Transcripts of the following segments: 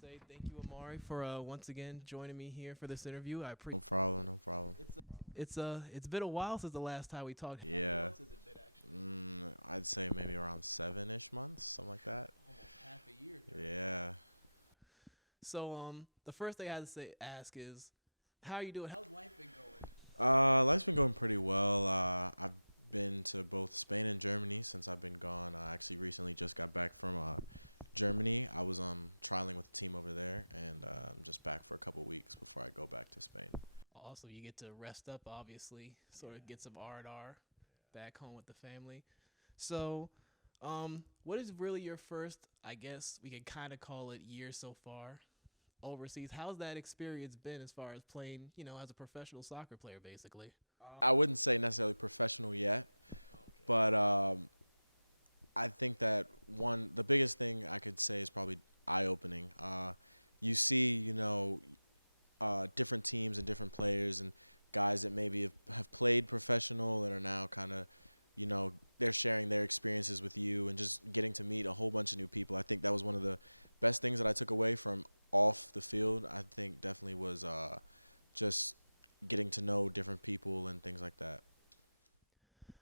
say thank you, Ahmari, for once again joining me here for this interview. I No appreciate problem, no problem. it's been a while since the last time we talked. How many Yeah, months has it been actually? I'd say maybe around 7-ish months, something like that. Almost half a year here. Yeah. So the first thing I had to say ask is, how are you doing? How's life been going? Life's been going pretty well. I've been to both Spain and Germany since I've been gone. I actually recently just got back from Germany. I was trialing with the team over there, and I'm just back for a couple weeks before I go back to Spain. Also, you get to rest up, obviously, sort of get some R&R back home with the family. So, what is really your first? I guess we can kind of call it year so far overseas. How's that experience been as far as playing, as a professional soccer player, basically? I wouldn't say necessarily professional yet, Okay. but I think that the biggest thing I could say is probably eye opening. You see, different teams and different players and guys that maybe have played professional and are now kind of, they're sharing their experiences with you and just getting to meet a whole bunch of new people. I think that was one of the best things that I took away from off the field. I think definitely was just getting to know different people and things like that.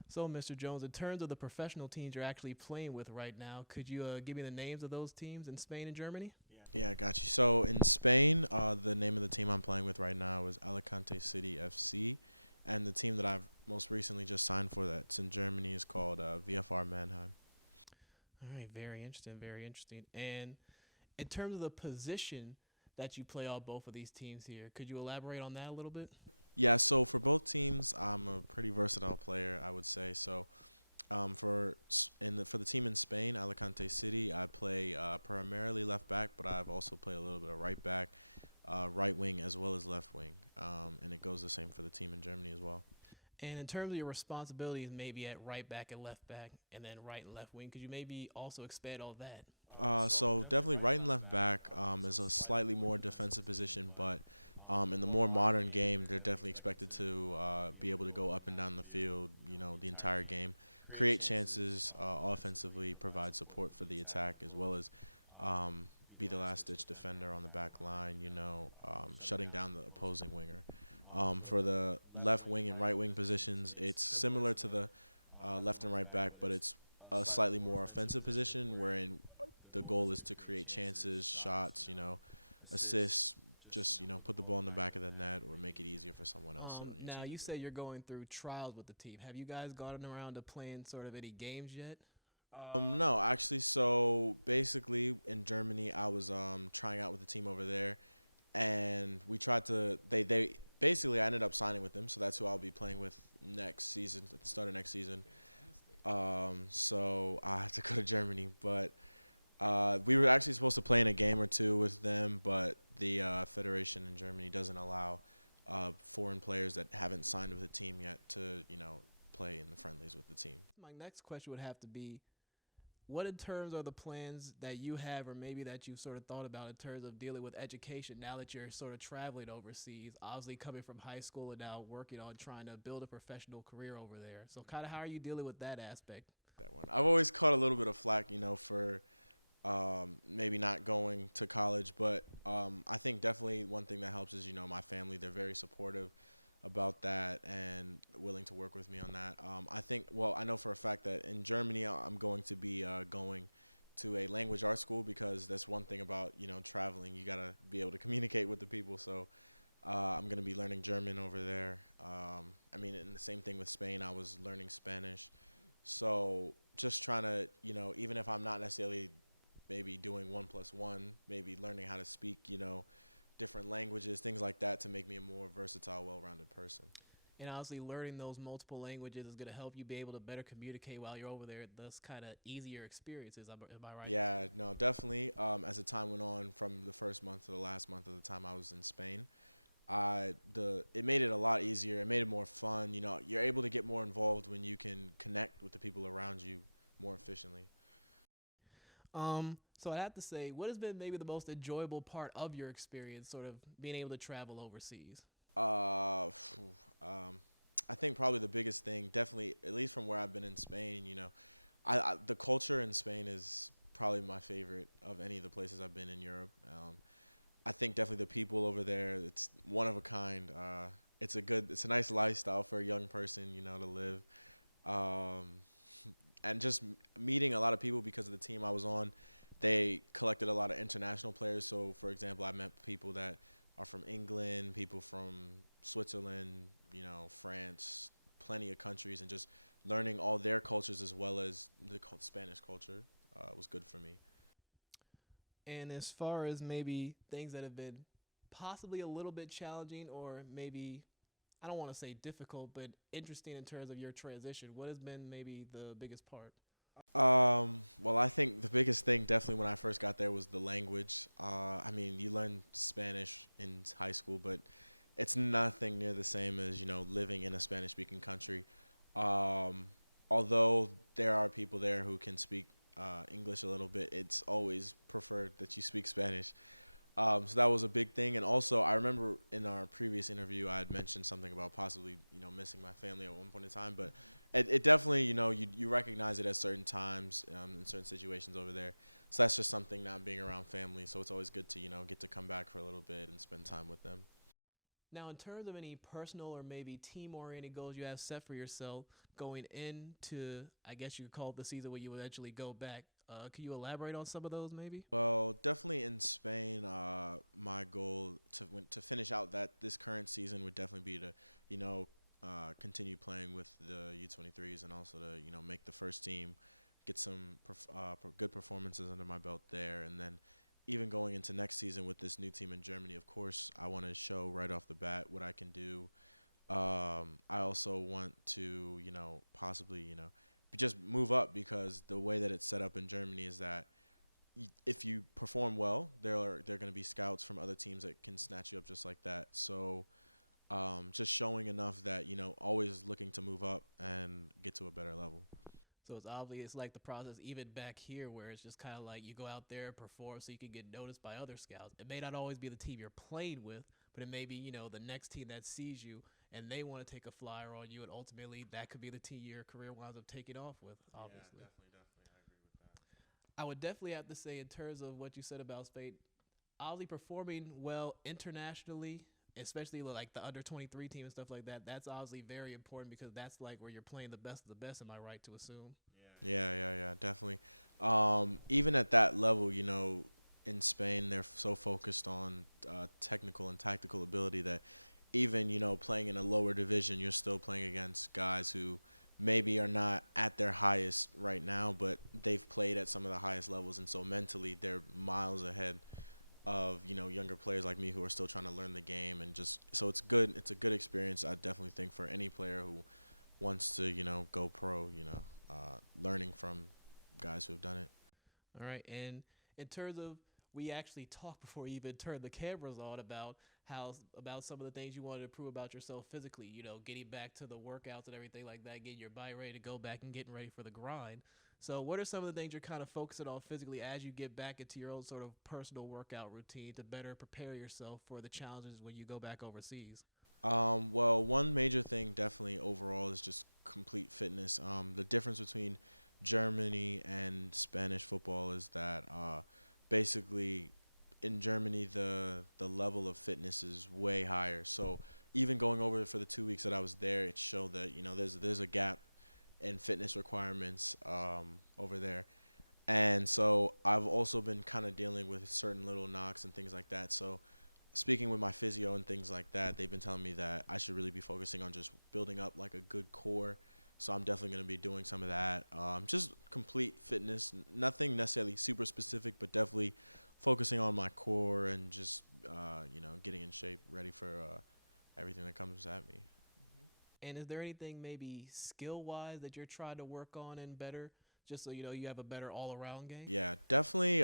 So, Mr. Jones, in terms of the professional teams you're actually playing with right now, could you give me the names of those teams in Spain and Germany? Yeah, I got you. So in Spain, the name of the team I'm playing with right now is Alicante City FC, and the team that I've most recently just signed for that's in Germany is called VFR Mannheim. All right, very interesting, very interesting. And in terms of the position that you play on both of these teams here, could you elaborate on that a little bit? Yeah, so for both teams, I'm a pretty versatile player, I would say. So for the team in Spain, Alicante City, I play primarily left back, but I've also played a little bit of right back, right wing, as well as left wing. And it goes the same for the team in Germany as well. And in terms of your responsibilities, maybe at right back and left back, and then right and left wing, could you maybe also expand on that? So definitely right and left back is a slightly more defensive position, but in the more modern game, they're definitely expected to be able to go up and down the field, the entire game, create chances offensively, provide support for the attack, as well as be the last-ditch defender on the back line, shutting down the opposing winger. For the left wing and right wing positions, it's similar to the left and right back, but it's a slightly more offensive position wherein the goal is to create chances, shots, assists, just, put the ball in the back of the net or make it easier for someone else on your Now, team to you do say it. you're going through trials with the team. Have you guys gotten around to playing sort of any games yet? No, actually, so basically in Germany, I was trying out with the team over there, and we tried to. They basically I ended up signing with them, so that's who I'll be playing with next season at the start of next season. Fantastic. So I had to go to Germany, but we were actually supposed to play in a game or two with them, but the federation in Germany doesn't allow foreign players that haven't signed with the team yet to, play in the friendlies with the team. My next question would have to be, what in terms are the plans that you have or maybe that you've sort of thought about in terms of dealing with education now that you're sort of traveling overseas, obviously coming from high school and now working on trying to build a professional career over there. So kind of how are you dealing with that aspect? That one. I've always caught a little bit of flack, for maybe not going to college, but I think definitely one thing that helps is, my family. They're very supportive about that and willing to work with me on that. I know for a fact that in Germany, I'm going to be going to a language arts school because that's one thing about, traveling. You got to be able to communicate with the people. So I'm going to be learning German over there. And the same thing with Spain. I was learning Spanish. So just trying to, even if I'm not necessarily maybe doing 1+1, maybe learning how to speak, different languages, things like that, to make me a more versatile, well-rounded person. And obviously, learning those multiple languages is going to help you be able to better communicate while you're over there. Thus, kind of easier experiences. Am I right in Yeah, saying? no, definitely. As the time went on, from the first month to the last month of the time I was in Spain, it made it a lot easier. It made it more fun. You're able to get more involved when you can connect with the people around you more efficiently. So I'd have to say, what has been maybe the most enjoyable part of your experience, sort of being able to travel overseas? Phew, I think probably the biggest thing, definitely, at least from where I've been in Spain, the culture in Spain is probably my favorite of any of the places I've been in Europe. I think definitely the people over there. It's one of a kind. It's a nice lifestyle for a young person, to live. Um, and just meeting a lot of people because of the team I was on. They collected a lot of international players. So, for example, I met people that are from England, people from Switzerland, France, plenty of countries, and just learning all their cultures as well as the Spanish culture was good for me. And as far as maybe things that have been possibly a little bit challenging or maybe I don't want to say difficult, but interesting in terms of your transition, what has been maybe the biggest part? Well, I think the biggest thing definitely when I first got there was the language. I mean, you learn Spanish in high school, but it's nothing near the same as, living in a Spanish speaking country. Um, Although there are people there who can speak English a little bit, it's always preferred that you speak Spanish. So that was a big thing. And also, I remember in our previous interview, I had mentioned something about possibly, missing my family at one point in time. But it definitely, you recognize it at certain times in certain situations over there. So that's just something not being around family. So it's always good to, get to come back for a little bit and spend time with them. Now, in terms of any personal or maybe team oriented goals you have set for yourself going into, I guess you could call it the season where you eventually go back, can you elaborate on some of those maybe? Well, definitely in Spain, my goal to finish out that this current season would definitely be to, continue playing with the U23s and also to, make the first team, get some good performances under my belt there, and then even going into next season with this new team in Germany. Of course, I want to show right off the bat what I can do. I also want to, possibly, just move up because the way that it's set up in Germany is that if you perform well, there going to be scouts from other teams that can snatch you up just like that. So just showing enough that always looking to move up and get to a better level. So it's obviously it's like the process even back here where it's just kind of like you go out there perform so you can get noticed by other scouts. It may not always be the team you're playing with, but it may be the next team that sees you and they want to take a flyer on you, and ultimately that could be the team your career winds up taking off with. Obviously, I would definitely have to say in terms of what you said about Spain, obviously performing well internationally, especially like the under 23 team and stuff like that, that's obviously very important because that's like where you're playing the best of the best. Am I right to assume? Yeah, definitely. Even at that level, in Spain, they're so focused on technical and tactical ability that even, playing in a lower division, you're still playing against guys who maybe are not at their highest right now, but they've played at some of the highest levels. And so mentally, they're miles ahead of, younger players like me who are still trying to learn the game. And just so it's good. It's a good experience, I definitely think, for any player who wants to, go pro, learning from guys who have done it. All right. And in terms of, we actually talked before we even turned the cameras on about how about some of the things you wanted to prove about yourself physically. Getting back to the workouts and everything like that, getting your body ready to go back and getting ready for the grind. So, what are some of the things you're kind of focusing on physically as you get back into your own sort of personal workout routine to better prepare yourself for the challenges when you go back overseas? Well, one major thing definitely overall is just complete fitness. The difference between Germany and Spanish football is that basically in Germany the level of fitness is way higher. So even going over for the 2 weeks that I was there, it showed that there's a gap in fitness requirements over there. And so I've also been kind of dealing with certain little knocks and things like that. So speaking with my physio and things like that, they've been telling me that I should really be focusing on just building up like a good core. So I'm definitely going to be doing some of that. Just complete fitness, nothing necessarily super specific, but definitely focusing on my core and just getting in shape, ready for everything that comes at me. And is there anything maybe skill wise that you're trying to work on and better, just so you have a better all around game? Yeah, definitely.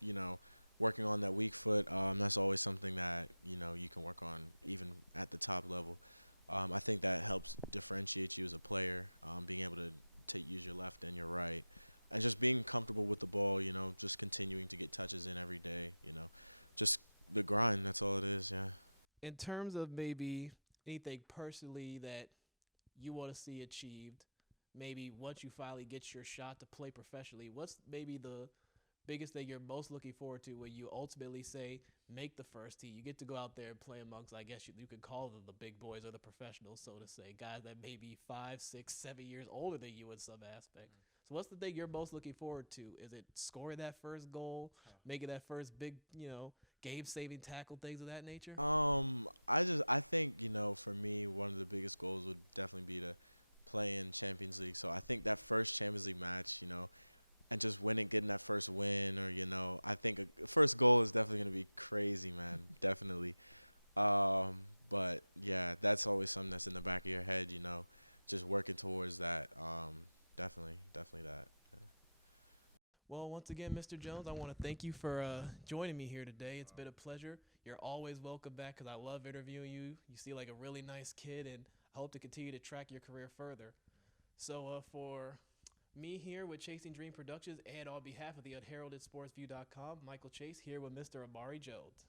You know, Working on that weak foot. That's always something that you can work on even at the top level. I think that helps differentiate you as a player. Being able to use your left and your right, and just being comfortable with the ball. Just continuing to get touches in every day. Just the grind. That's all it is. Yeah. In terms of maybe anything personally that you want to see achieved, maybe once you finally get your shot to play professionally, what's maybe the biggest thing you're most looking forward to when you ultimately say make the first team? You get to go out there and play amongst, I guess you could call them the big boys or the professionals, so to say, guys that may be 5, 6, 7 years older than you in some aspect. So what's the thing you're most looking forward to? Is it scoring that first goal, making that first big, game saving tackle, things of that nature? I think for me one of the biggest goals would definitely be to play in Champions League. So I think that first Champions League match, and just winning, getting that first win, or I think a first goal is definitely gonna be crazy, man. Definitely. But yeah, that's always something that's in the back of your head, just working towards that. Definitely that. Yeah. Well, once again, Mr. Jones, I want to thank you for joining me here today. It's been a pleasure. You're always welcome back because I love interviewing you. You seem like a really nice kid, and I hope to continue to track your career further. So, for me here with Chasing Dream Productions and on behalf of the unheraldedsportsview.com, Michael Chase here with Mr. Ahamri Jones.